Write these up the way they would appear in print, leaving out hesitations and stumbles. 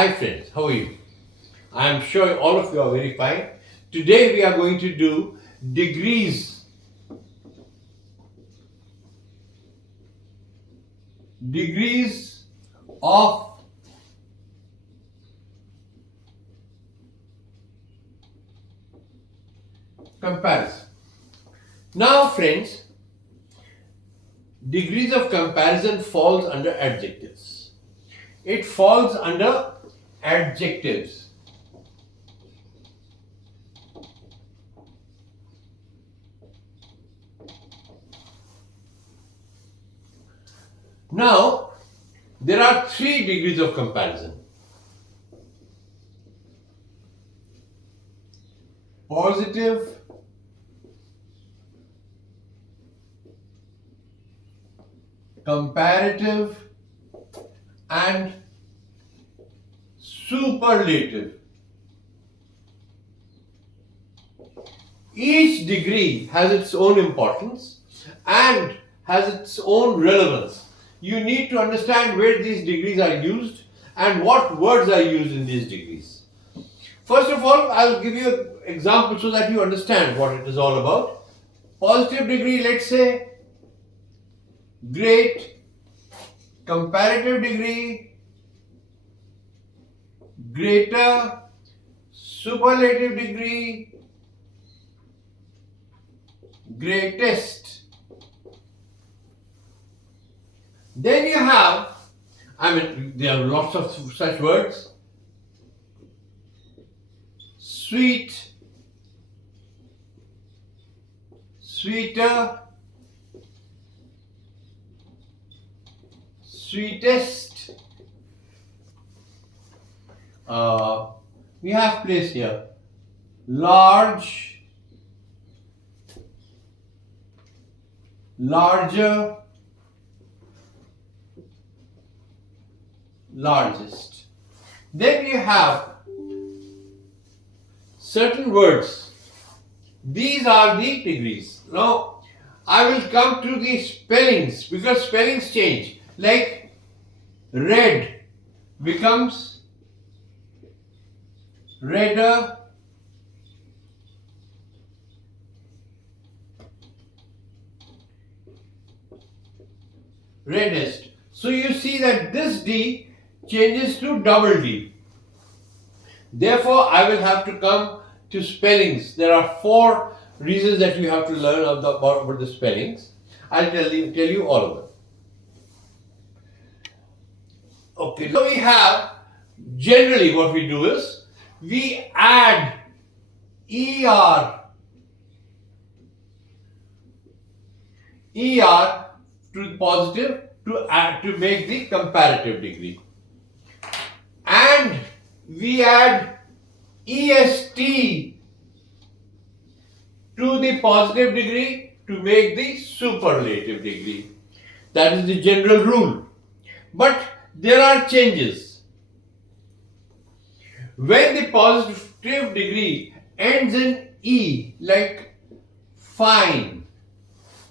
Hi friends, how are you? I am sure all of you are very fine. Today we are going to do degrees. Degrees of comparison. Now friends, degrees of comparison falls under adjectives. It falls under adjectives. Now, there are 3 degrees of comparison. Positive, comparative, and superlative. Each degree has its own importance and has its own relevance. You need to understand where these degrees are used and what words are used in these degrees. First of all, I'll give you an example so that you understand what it is all about. Positive degree, let's say, great. Comparative degree, greater. Superlative degree, greatest. Then you have, there are lots of such words. Sweet, sweeter, sweetest. We have place here. Large, larger, largest. Then you have certain words. These are the degrees. Now, I will come to the spellings because spellings change. Like red becomes redder, reddest. So you see that this D changes to double D. Therefore, I will have to come to spellings. There are 4 reasons that you have to learn about the spellings. I'll tell you all of them. Okay, so we have, generally what we do is, we add ER to the positive to make the comparative degree. And we add EST to the positive degree to make the superlative degree. That is the general rule. But there are changes. When the positive degree ends in E, like fine,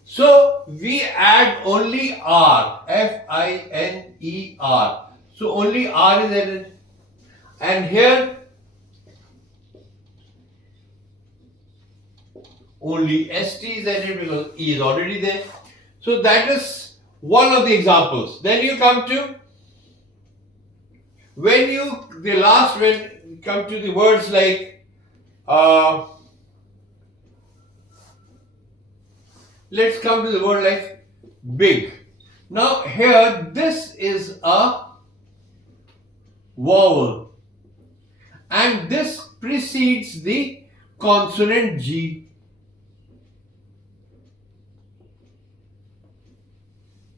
so we add only R, F-I-N-E-R. So only R is added. And here only ST is added because E is already there. So that is one of the examples. Then you come to, when you come to the words like, let's come to the word like big. Now here this is a vowel and this precedes the consonant G.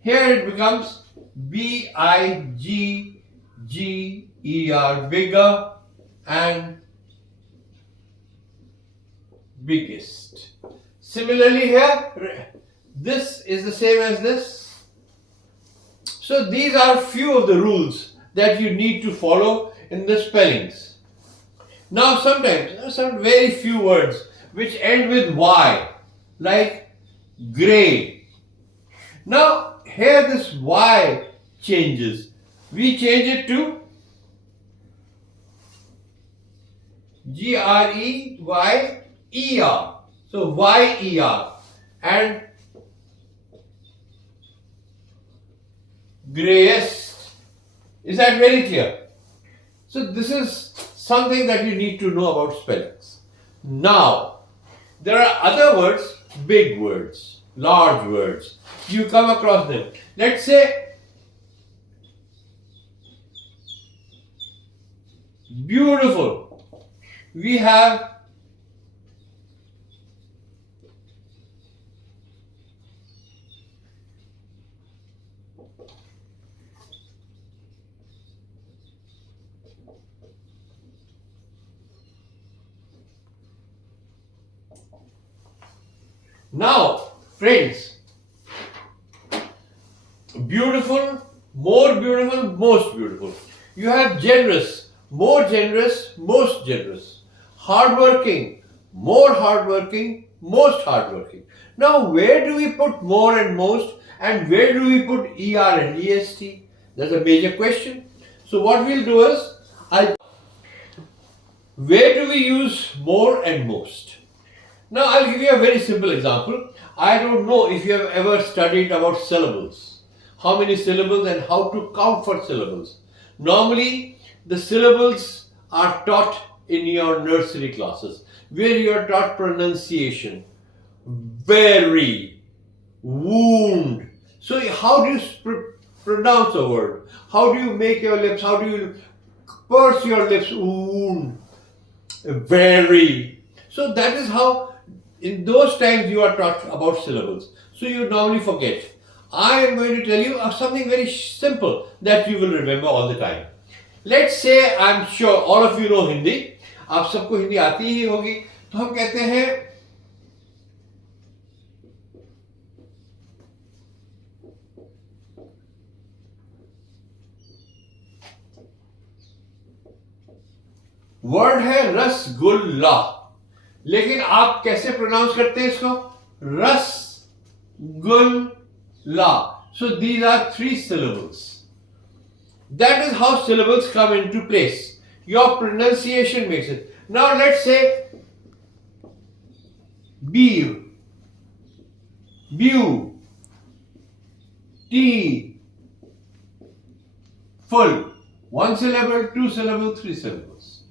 Here it becomes B-I-G-G-E-R, bigger and biggest. Similarly here, this is the same as this. So these are few of the rules that you need to follow in the spellings. Now sometimes there are some very few words which end with Y, like grey. Now here this Y changes. We change it to Greyer. So YER and grayest. Is that very clear? So this is something that you need to know about spellings. Now, there are other words, big words, large words. You come across them. Let's say beautiful. We have now, friends, beautiful, more beautiful, most beautiful. You have generous, more generous, most generous. Hardworking, more hardworking, most hardworking. Now, where do we put more and most, and where do we put ER and EST? That's a major question. So what we'll do is, where do we use more and most? Now, I'll give you a very simple example. I don't know if you have ever studied about syllables. How many syllables and how to count for syllables. Normally, the syllables are taught in your nursery classes, where you are taught pronunciation, very, wound. So, how do you pronounce a word? How do you make your lips? How do you purse your lips? Wound, very. So, that is how in those times you are taught about syllables. So you normally forget. I am going to tell you something very simple that you will remember all the time. Let's say, I'm sure all of you know Hindi. आप सबको हिंदी आती ही होगी. तो हम कहते हैं वर्ड है रसगुल्ला. लेकिन आप कैसे प्रोनाउंस करते हैं इसको? Rasgulla. So these are 3 syllables. That is how syllables come into place. Your pronunciation makes it. Now let's say beer, bew, tea, full. 1 syllable, 2 syllable, 3 syllables.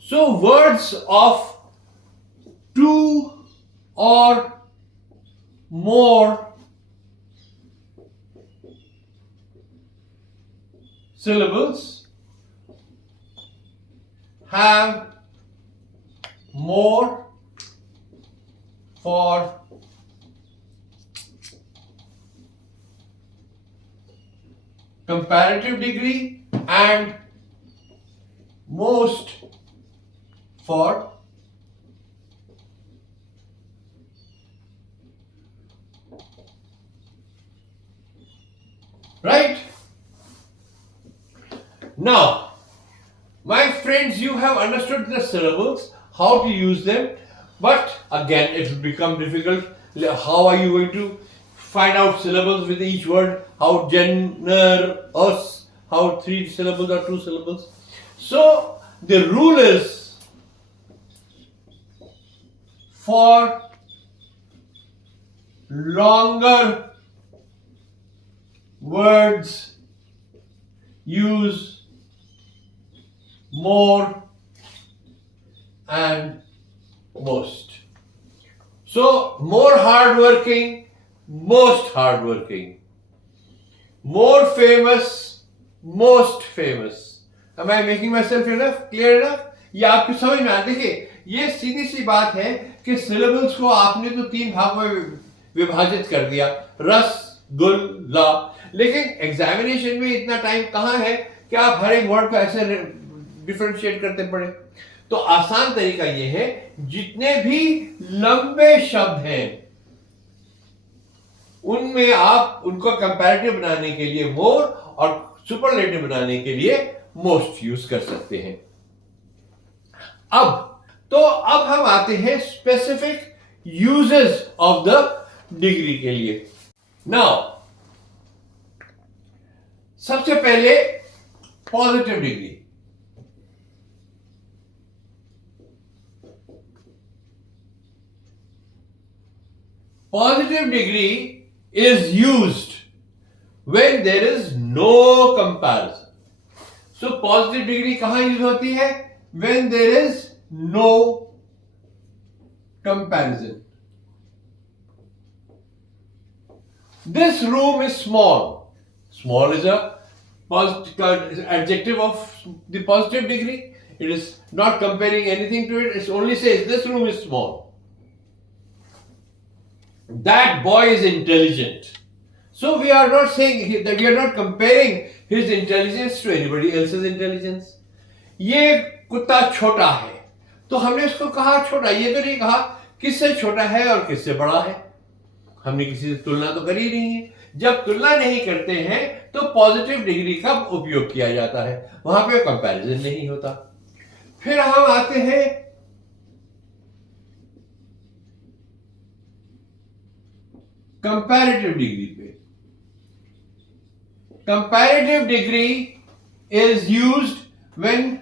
So words of 2 or more syllables have more for comparative degree and most for right? Now, my friends, you have understood the syllables, how to use them, but again it will become difficult. How are you going to find out syllables with each word? How generous, how 3 syllables or 2 syllables? So the rule is, for longer words use more and most. So more hardworking, most hardworking. More famous, most famous. Am I making myself enough? Clear enough? ये आपको समझ में आ. देखिए, ये सीधी सी बात है कि syllables को आपने तो 3 भाग में विभाजित कर दिया. रसगुल्ला. लेकिन एग्जामिनेशन में इतना टाइम कहाँ है कि आप हर एक वर्ड को ऐसे डिफरेंशिएट करते पड़े. तो आसान तरीका ये है, जितने भी लंबे शब्द हैं उनमें आप उनको कंपैरेटिव बनाने के लिए मोर और सुपरलेटिव बनाने के लिए मोस्ट यूज कर सकते हैं. अब हम आते हैं specific uses of the degree के लिए. नाउ सबसे पहले positive degree. Positive degree is used when there is no comparison. So positive degree कहां यूज होती है? When there is no comparison. This room is small. Small is a positive adjective of the positive degree. It is not comparing anything to it. It only says this room is small. That boy is intelligent. So we are not saying that we are not comparing his intelligence to anybody else's intelligence. ये कुत्ता छोटा है तो हमने उसको कहा छोटा, ये तो नहीं कहा किससे छोटा है और किससे बड़ा है. हमने किसी से तुलना तो करी नहीं है. जब तुलना नहीं करते हैं तो पॉजिटिव डिग्री का उपयोग किया जाता है, वहां पे कंपैरिजन नहीं होता. फिर हम आते हैं कंपैरेटिव डिग्री पे. Comparative degree is used when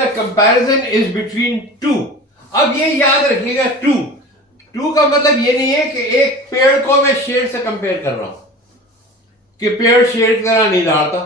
the comparison is between two. अब ये याद रखिएगा, टू का मतलब ये नहीं है कि एक पेड़ को मैं शेर से कंपेयर कर रहा हूं कि पेड़ शेर की तरह नहीं दहाड़ता.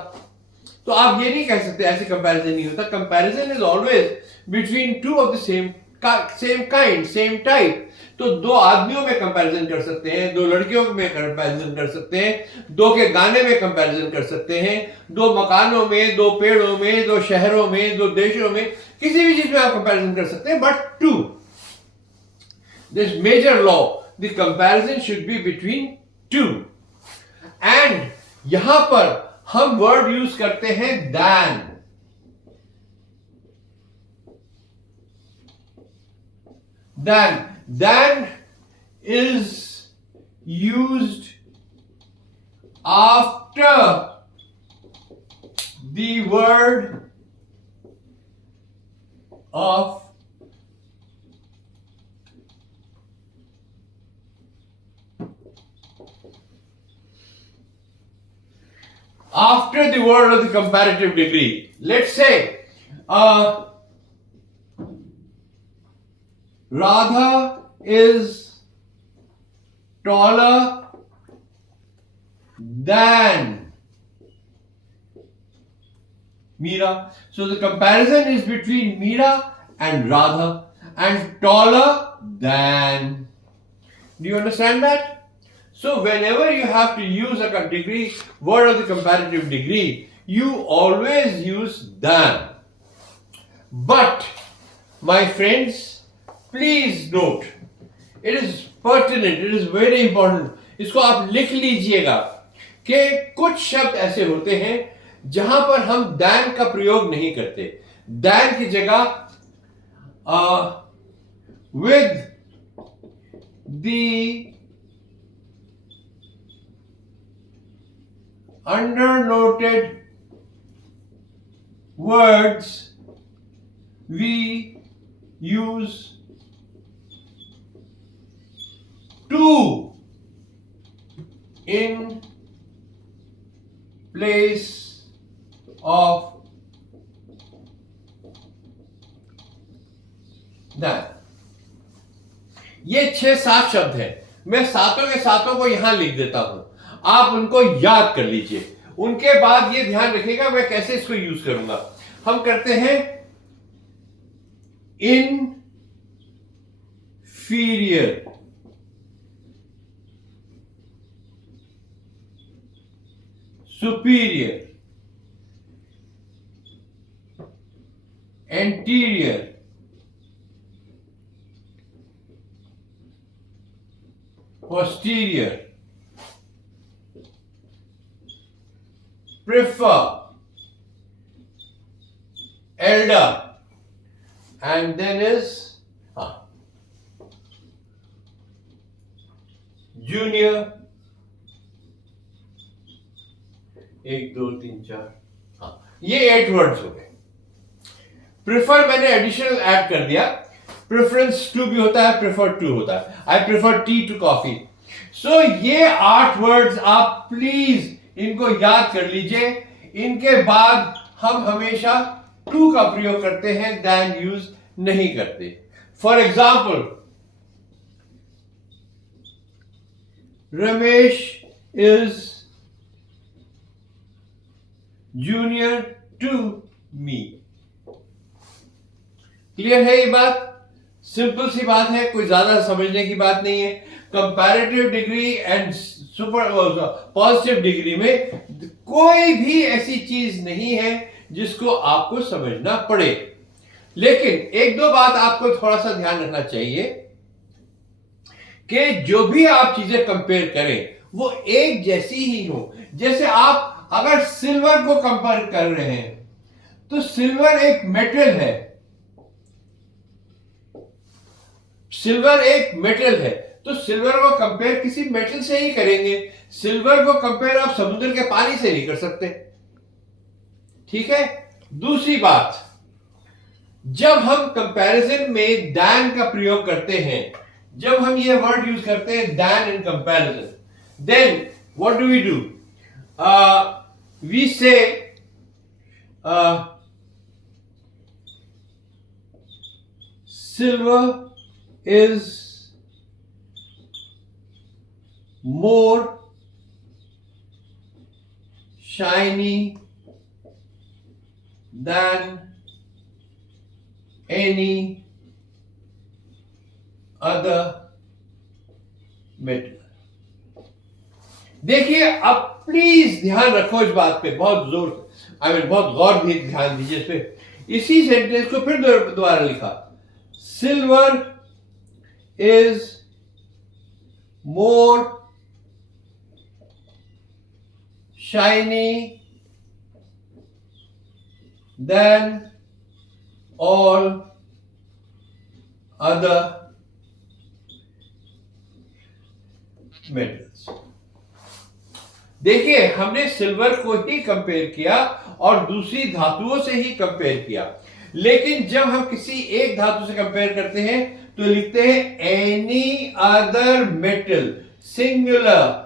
तो आप ये नहीं कह सकते, ऐसे कंपैरिजन नहीं होता. Comparison is always between two of the same kind, same type. तो दो आदमियों में कंपैरिजन कर सकते हैं, दो लड़कियों में कंपैरिजन कर सकते हैं, दो के गाने में कंपैरिजन कर सकते हैं, दो मकानों में, दो पेड़ों में, दो शहरों में, दो देशों में, किसी भी चीज में आप कंपैरिजन कर सकते हैं. But to, this major law, the comparison should be between two. And यहां पर हम वर्ड यूज करते हैं than. Than is used after the word of the comparative degree. Let's say Radha is taller than Meera. So the comparison is between Meera and Radha, and taller than. Do you understand that? So whenever you have to use a degree, word of the comparative degree, you always use than. But my friends, please note, it is pertinent, it is very important. इसको आप लिख लीजिएगा कि कुछ शब्द ऐसे होते हैं जहां पर हम than का प्रयोग नहीं करते. than की जगह with the undernoted words we use to in place of that. ये 6-7 शब्द हैं. मैं सातों के सातों को यहां लिख देता हूं, आप उनको याद कर लीजिए. उनके बाद ये ध्यान रखिएगा मैं कैसे इसको यूज करूंगा. हम करते हैं inferior, superior, anterior, posterior, prefer, elder, and then is junior. 1 2 3 4, ये 8 वर्ड्स हो गए. प्रिफर मैंने एडिशनल ऐड कर दिया. प्रेफरेंस टू भी होता है, प्रेफर टू होता है, I prefer tea to coffee. So ये 8 वर्ड्स आप प्लीज इनको याद कर लीजिए। इनके बाद हम हमेशा टू का प्रयोग करते हैं, दैन यूज नहीं करते। For example, Ramesh is junior to me. Clear है ये बात? सिंपल सी बात है, कोई ज्यादा समझने की बात नहीं है। Comparative degree and super positive degree में कोई भी ऐसी चीज नहीं है जिसको आपको समझना पड़े। लेकिन एक दो बात आपको थोड़ा सा ध्यान रखना चाहिए कि जो भी आप चीजें कंपेयर करें वो एक जैसी ही हो। जैसे आप अगर सिल्वर को कंपेयर कर रहे हैं तो सिल्वर एक मेटल है, सिल्वर एक मेटल है, तो सिल्वर को कंपेयर किसी मेटल से ही करेंगे। सिल्वर को कंपेयर आप समुद्र के पानी से नहीं कर सकते। ठीक है। दूसरी बात, जब हम कंपैरिजन में दैन का प्रयोग करते हैं, जब हम ये वर्ड यूज करते हैं than in comparison, then what do we do? We say silver is more shiny than any other metal। देखिए, अब प्लीज ध्यान रखो इस बात पे, बहुत जोर से, बहुत गौर भी ध्यान दीजिए इस पे। इसी सेंटेंस को फिर दोबारा लिखा, silver is more shiny than all other metals. देखिए, हमने सिल्वर को ही कंपेयर किया और दूसरी धातुओं से ही कंपेयर किया, लेकिन जब हम किसी एक धातु से कंपेयर करते हैं तो लिखते हैं एनी अदर मेटल, सिंगुलर।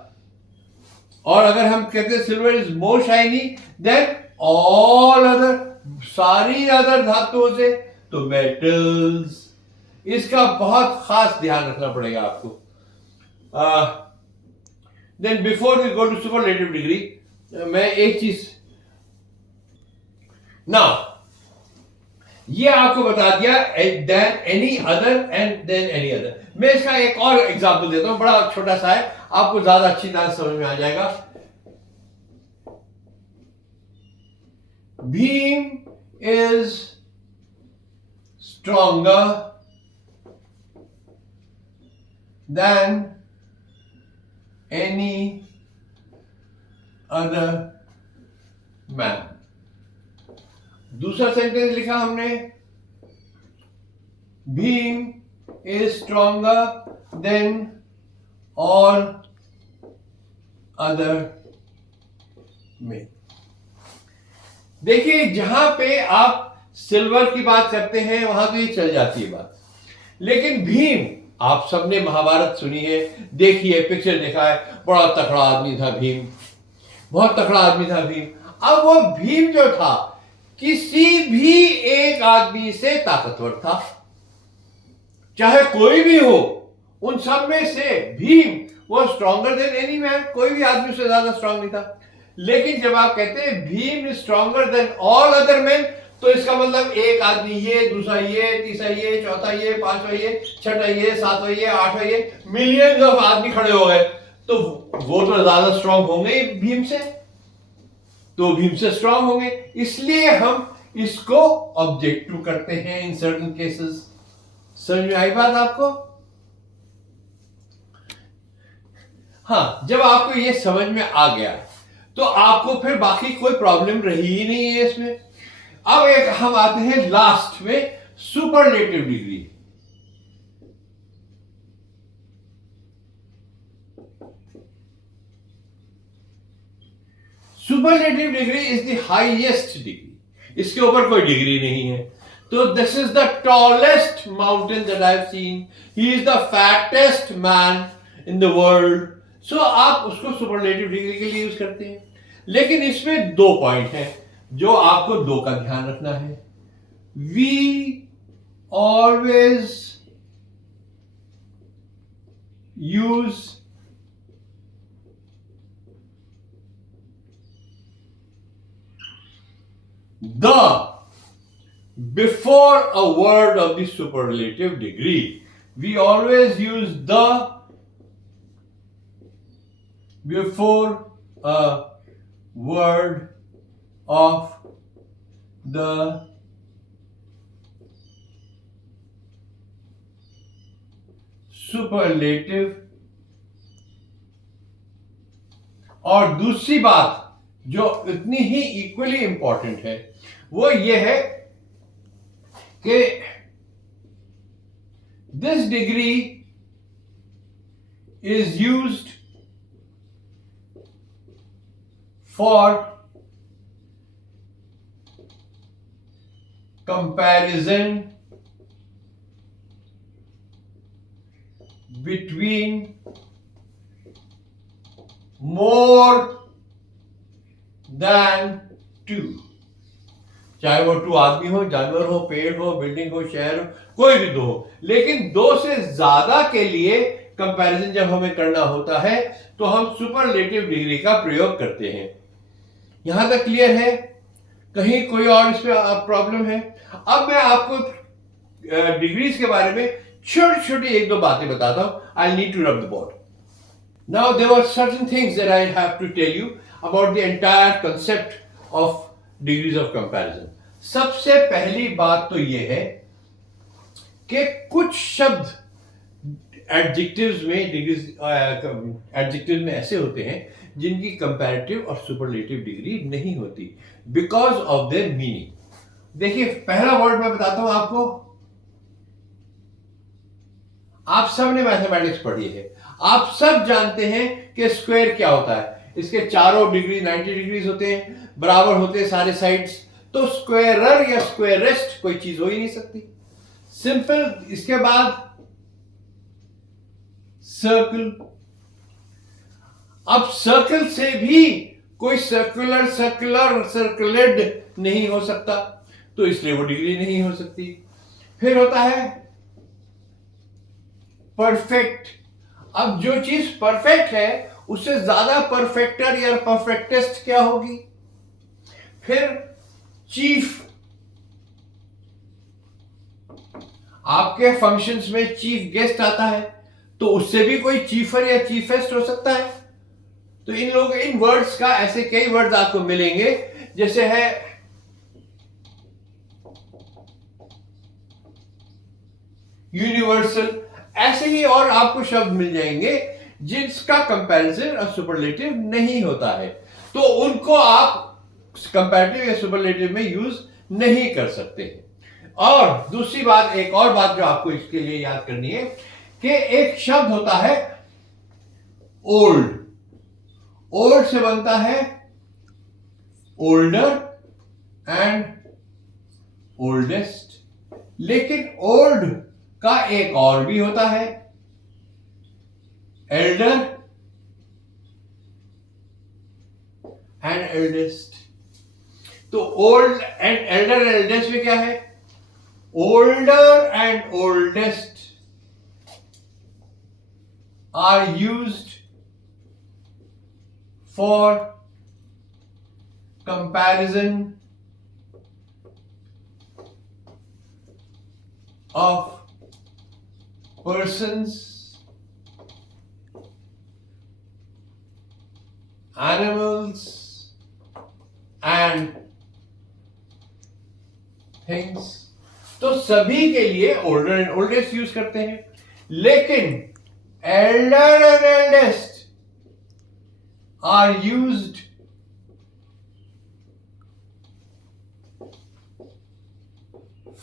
और अगर हम कहते हैं silver is more shiny than all other, सारी अदर धातुओं से, तो मेटल्स। इसका बहुत खास ध्यान रखना पड़ेगा आपको। Then before we go to superlative degree, मैं एक चीज ना ये आपको बता दिया, then any other and then any other. मैं इसका एक और एग्जांपल देता हूं, बड़ा छोटा सा है, आपको ज्यादा अच्छी तरह समझ में आ जाएगा। Bhim is stronger than any other man. दूसरा सेंटेंस लिखा हमने, Bhim is stronger than all other main. देखिए, जहां पे आप सिल्वर की बात करते हैं वहां तो ये चल जाती है बात, लेकिन भीम, आप सबने महाभारत सुनी है, देखी है, पिक्चर देखा है, बड़ा तगड़ा आदमी था भीम, बहुत तगड़ा आदमी था भीम। अब वो भीम जो था किसी भी एक आदमी से ताकतवर था, चाहे कोई भी हो, उन सब में से भीम वो स्ट्रॉन्गर देन एनी मैन, कोई भी आदमी उससे ज्यादा स्ट्रॉन्ग नहीं था। लेकिन जब आप कहते हैं Bhim is stronger than all other man, तो इसका मतलब एक आदमी ये, दूसरा ये, तीसरा ये, चौथा ये, पांचवा ये, छठा ये, सातवां ये, आठवां ये, मिलियंस ऑफ आदमी खड़े हो गए, तो वो तो ज्यादा स्ट्रॉन्ग होंगे भीम से, तो भीम से स्ट्रॉन्ग होंगे। इसलिए हम इसको ऑब्जेक्टिव करते हैं इन सर्टेन केसेस। समझ में आई बात आपको? हाँ, जब आपको ये समझ में आ गया तो आपको फिर बाकी कोई प्रॉब्लम रही ही नहीं है इसमें। अब एक हम आते हैं लास्ट में, superlative degree. Superlative degree is the highest degree, इसके ऊपर कोई डिग्री नहीं है। तो this is the tallest mountain that I have seen. He is the fattest man in the world. So आप उसको सुपरलेटिव डिग्री के लिए यूज करते हैं. लेकिन इसमें दो पॉइंट हैं जो आपको दो का ध्यान रखना है. We always use the before a word of the superlative degree. We always use the before a word of the superlative. और दूसरी बात जो इतनी ही इक्वली इंपॉर्टेंट है वो ये है कि this degree is used for comparison between more than two. चाहे वो टू आदमी हो, जानवर हो, पेड़ हो, बिल्डिंग हो, शहर हो, कोई भी दो हो, लेकिन दो से ज्यादा के लिए कंपैरिजन जब हमें करना होता है तो हम सुपरलेटिव डिग्री का प्रयोग करते हैं. यहां तक क्लियर है? कहीं कोई और इसमें प्रॉब्लम है? अब मैं आपको डिग्रीज के बारे में छोटी छोटी एक दो बातें बताता हूं. I need to rub the board. Now there were certain things that I have to tell you about the entire concept of degrees of comparison. सबसे पहली बात तो ये है कि कुछ शब्द एडजेक्टिव्स में डिग्रीज एडजेक्टिव्स में ऐसे होते हैं जिनकी कंपैरेटिव और सुपरलेटिव डिग्री नहीं होती बिकॉज ऑफ देयर मीनिंग. देखिए पहला वर्ड मैं बताता हूं आपको. आप सब ने मैथमेटिक्स पढ़ी है, आप सब जानते हैं कि स्क्वायर क्या होता है. इसके चारों डिग्री 90 डिग्रीज होते हैं, बराबर होते हैं सारे साइड्स. तो स्क्वायरर या स्क्वायरिस्ट कोई चीज हो ही नहीं सकती. सिंपल. इसके बाद सर्कल. अब सर्कल से भी कोई सर्कुलर सर्कुलेड नहीं हो सकता, तो इसलिए वो डिग्री नहीं हो सकती. फिर होता है परफेक्ट. अब जो चीज परफेक्ट है उससे ज्यादा परफेक्टर या परफेक्टेस्ट क्या होगी? फिर चीफ. आपके फंक्शंस में चीफ गेस्ट आता है तो उससे भी कोई चीफर या चीफेस्ट हो सकता है. तो इन वर्ड्स का ऐसे कई वर्ड्स आपको मिलेंगे जैसे है यूनिवर्सल. ऐसे ही और आपको शब्द मिल जाएंगे जिसका कंपैरिजन और सुपरलेटिव नहीं होता है, तो उनको आप कंपैरेटिव या सुपरलेटिव में यूज नहीं कर सकते. और दूसरी बात, एक और बात जो आपको इसके लिए याद करनी है कि एक शब्द होता है ओल्ड. ओल्ड से बनता है ओल्डर एंड ओल्डेस्ट. लेकिन ओल्ड का एक और भी होता है एल्डर एंड एल्डेस्ट. तो old and elder and eldest में क्या है? Older and oldest are used for comparison of persons, animals and things. तो सभी के लिए ओल्डर एंड ओल्डेस्ट यूज करते हैं, लेकिन elder and eldest are used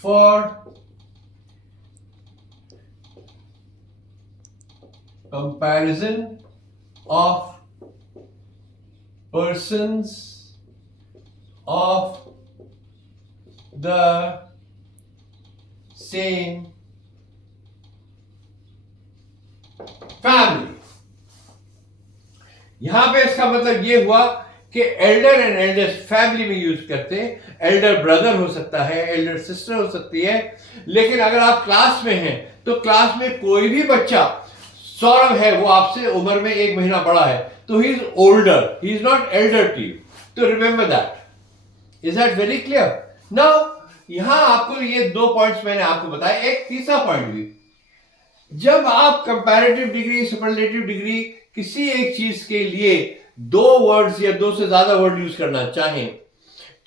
for comparison of persons of the same family. यहां पे इसका मतलब ये हुआ कि एल्डर एंड एल्डेस्ट फैमिली में यूज करते हैं. एल्डर ब्रदर हो सकता है, एल्डर सिस्टर हो सकती है. लेकिन अगर आप क्लास में हैं तो क्लास में कोई भी बच्चा, सौरभ है, वो आपसे उम्र में 1 महीना बड़ा है, तो he is older, he is not elder to you. तो remember that. Is that very clear? Now यहां आपको ये 2 पॉइंट्स मैंने आपको बताया. एक तीसरा पॉइंट भी, जब आप कंपैरेटिव डिग्री, सुपरलेटिव डिग्री, किसी एक चीज के लिए 2 वर्ड्स या 2 से ज्यादा वर्ड यूज करना चाहें,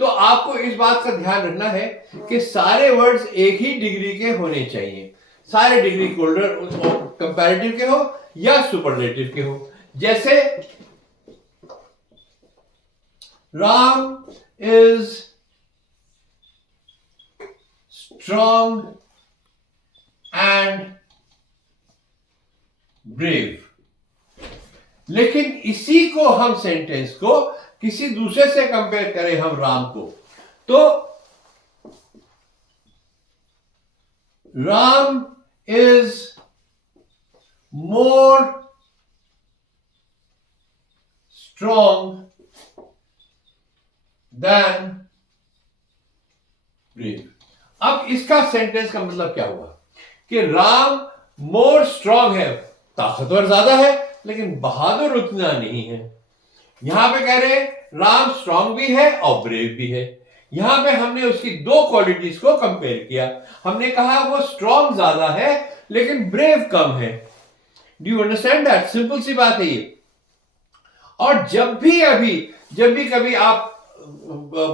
तो आपको इस बात का ध्यान रखना है कि सारे वर्ड्स एक ही डिग्री के होने चाहिए. सारे डिग्री होल्डर कंपैरेटिव के हो या सुपरलेटिव के हो. जैसे Ram is strong and brave. लेकिन इसी को हम सेंटेंस को किसी दूसरे से कंपेयर करें, हम राम को, तो Ram is more strong than brave. अब इसका सेंटेंस का मतलब क्या हुआ कि राम मोर स्ट्रॉन्ग है, ताकतवर ज्यादा है, लेकिन बहादुर उतना नहीं है. यहां पे कह रहे हैं राम स्ट्रॉन्ग भी है और ब्रेव भी है. यहां पे हमने उसकी 2 क्वालिटीज को कंपेयर किया. हमने कहा वो स्ट्रॉन्ग ज्यादा है लेकिन ब्रेव कम है. Do you understand that? Simple सी बात है ये. और जब भी कभी आप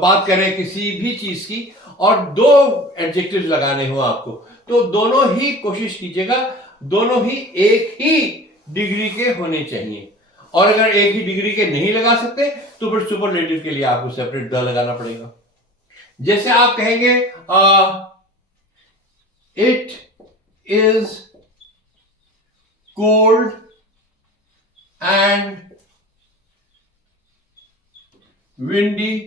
बात करें किसी भी चीज की और 2 एडजेक्टिव्स लगाने हो आपको, तो दोनों ही कोशिश कीजिएगा, दोनों ही एक ही डिग्री के होने चाहिए. और अगर एक ही डिग्री के नहीं लगा सकते तो फिर सुपरलेटिव के लिए आपको सेपरेट द लगाना पड़ेगा. जैसे आप कहेंगे it is cold and windy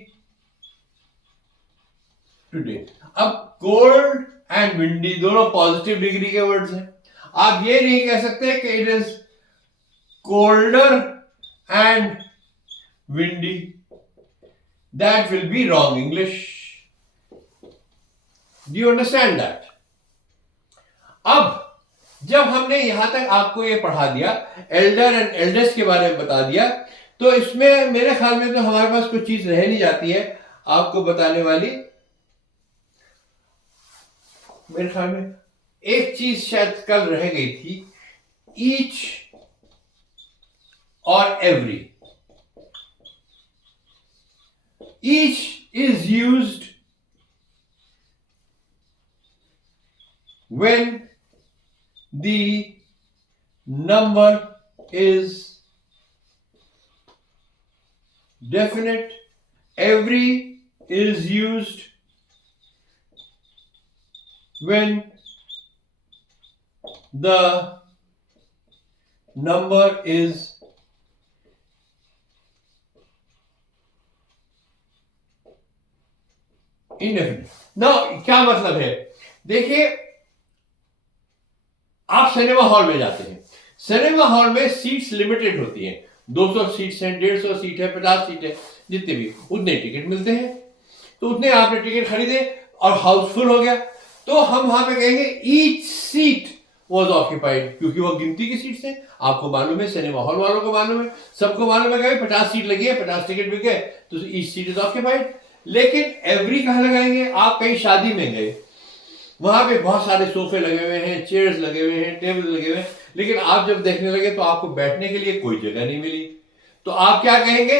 today. अब कोल्ड एंड विंडी दोनों पॉजिटिव डिग्री के वर्ड्स हैं. आप ये नहीं कह सकते कि it is colder and windy. That will be wrong English. Do you understand that? अब जब हमने यहां तक आपको ये पढ़ा दिया, एल्डर एंड एल्डेस्ट के बारे में बता दिया, तो इसमें मेरे ख्याल में तो हमारे पास कुछ चीज रह नहीं जाती है आपको बताने वाली. मेरे ख्याल में एक चीज शायद कल रह गई थी, ईच और every. Each is used when the number is definite. Every is used when the number is indefinite. Now क्या मतलब है? देखिए, आप सिनेमा हॉल में जाते हैं. सिनेमा हॉल में सीट्स लिमिटेड होती हैं. 200 सीट्स हैं, 150 सीट है, 50 सीट है, जितने भी उतने टिकट मिलते हैं. तो उतने आपने टिकट खरीदे और हाउसफुल हो गया, तो हम वहां पे कहेंगे ईच सीट वॉज ऑक्यूपाइड, क्योंकि वो गिनती की सीट्स हैं. आपको मालूम है, सिनेमा हॉल वालों को मालूम है, सबको मालूम है कि 50 सीट लगी है, 50 टिकट बिक गए, तो ईच सीट इज ऑक्यूपाइड. लेकिन एवरी कहां लगाएंगे? आप कहीं शादी में गए, वहां पे बहुत सारे सोफे लगे हुए हैं, चेयर्स लगे हुए हैं, टेबल लगे हुए हैं, लेकिन आप जब देखने लगे तो आपको बैठने के लिए कोई जगह नहीं मिली. तो आप क्या कहेंगे?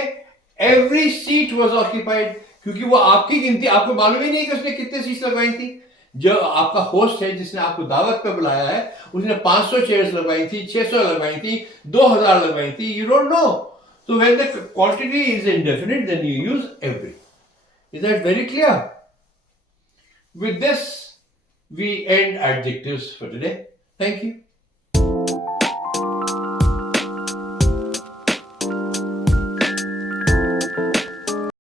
एवरी सीट वाज ऑक्यूपाइड, क्योंकि वो आपकी गिनती, आपको मालूम ही नहीं कि उसने कितने सीट्स लगवाई थी. जो आपका होस्ट है, जिसने आपको दावत पे बुलाया है, उसने 500 चेयर्स लगवाई थी, 600 लगवाई थी, 2000 लगवाई थी. You don't know. So when the quantity is indefinite, then you use every. Is that very clear? With this, we end adjectives for today. Thank you.